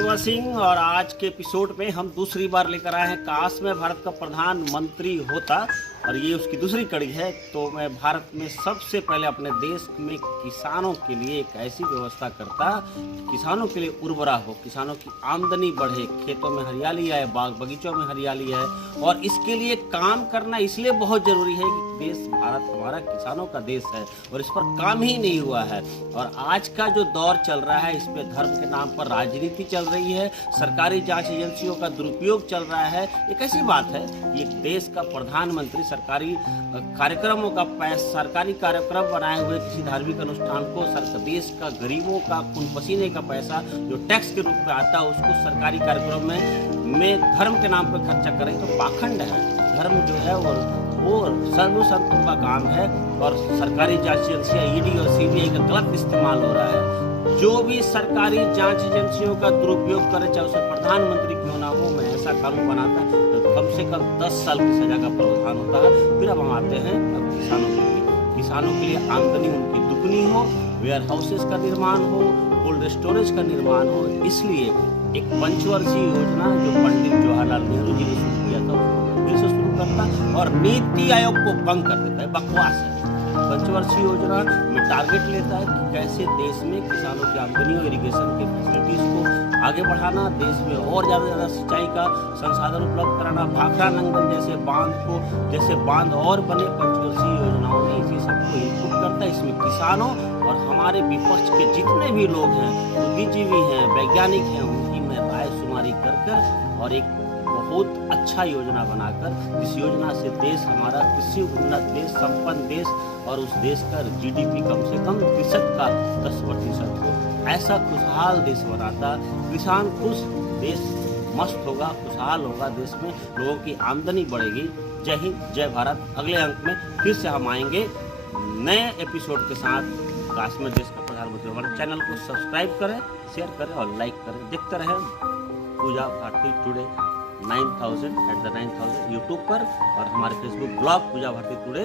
बटुआ सिंह और आज के एपिसोड में हम दूसरी बार लेकर आए हैं काश मैं भारत का प्रधानमंत्री होता और ये उसकी दूसरी कड़ी है। तो मैं भारत में सबसे पहले अपने देश में किसानों के लिए एक ऐसी व्यवस्था करता कि किसानों के लिए उर्वरा हो, किसानों की आमदनी बढ़े, खेतों में हरियाली आए, बाग बगीचों में हरियाली आए। और इसके लिए काम करना इसलिए बहुत ज़रूरी है कि देश भारत हमारा किसानों का देश है और इस पर काम ही नहीं हुआ है। और आज का जो दौर चल रहा है इसमें धर्म के नाम पर राजनीति चल रही है, सरकारी जांच एजेंसियों का दुरुपयोग चल रहा है। एक ऐसी बात है, ये देश का प्रधानमंत्री सरकारी कार्यक्रमों का सरकारी कार्यक्रम बनाए हुए किसी धार्मिक अनुष्ठान को देश का गरीबों का खून पसीने का पैसा जो टैक्स के रूप में आता है उसको सरकारी कार्यक्रम में धर्म के नाम पर खर्चा करें तो पाखंड है। धर्म जो है वो सर्व संतों का काम है और सरकारी जांच एजेंसियां ईडी और सीबीआई का गलत इस्तेमाल हो रहा है। जो भी सरकारी जांच एजेंसियों का दुरुपयोग करे, चाहे उसे प्रधानमंत्री क्यों ना हो, मैं ऐसा कानून बनाता तो कम से कम 10 साल की सजा का प्रावधान होता है। फिर अब हम आते हैं अब किसानों के लिए आमदनी उनकी दुगनी हो, वेयर हाउसेस का निर्माण हो, कोल्ड स्टोरेज का निर्माण हो। इसलिए एक पंचवर्षीय योजना जो पंडित जवाहरलाल नेहरू जी ने शुरू किया था उसको फिर से शुरू करता और नीति आयोग को भंग कर देता है। बकवास है। पंचवर्षीय योजना में टारगेट लेता है कि कैसे देश में किसानों की आमदनी और इरिगेशन के फैसिलिटीज को आगे बढ़ाना, देश में और ज़्यादा सिंचाई का संसाधन उपलब्ध कराना, भाखड़ा नंगल जैसे बांध और बने। पंचवर्षीय योजनाओं में इसी सबको इनपुट करता है। इसमें किसानों और हमारे विपक्ष के जितने भी लोग हैं, बुद्धिजीवी हैं, वैज्ञानिक हैं, उनकी मैं राय शुमारी कर और एक बहुत अच्छा योजना बनाकर इस योजना से देश हमारा कृषि उन्नत देश, संपन्न देश और उस देश का जीडीपी कम से कम कृषक का 10% हो, ऐसा खुशहाल देश बनाता। किसान खुश, देश मस्त होगा, खुशहाल होगा, देश में लोगों की आमदनी बढ़ेगी। जय हिंद, जय भारत। अगले अंक में फिर से हम आएंगे नए एपिसोड के साथ। काश मैं देश का प्रधानमंत्री। हमारे चैनल को सब्सक्राइब करें, शेयर करें और लाइक करें। देखते रहें पूजा भारती टुडे 9000 @ 9000 यूट्यूब पर और हमारे फेसबुक ब्लॉग पूजा भारती टुडे।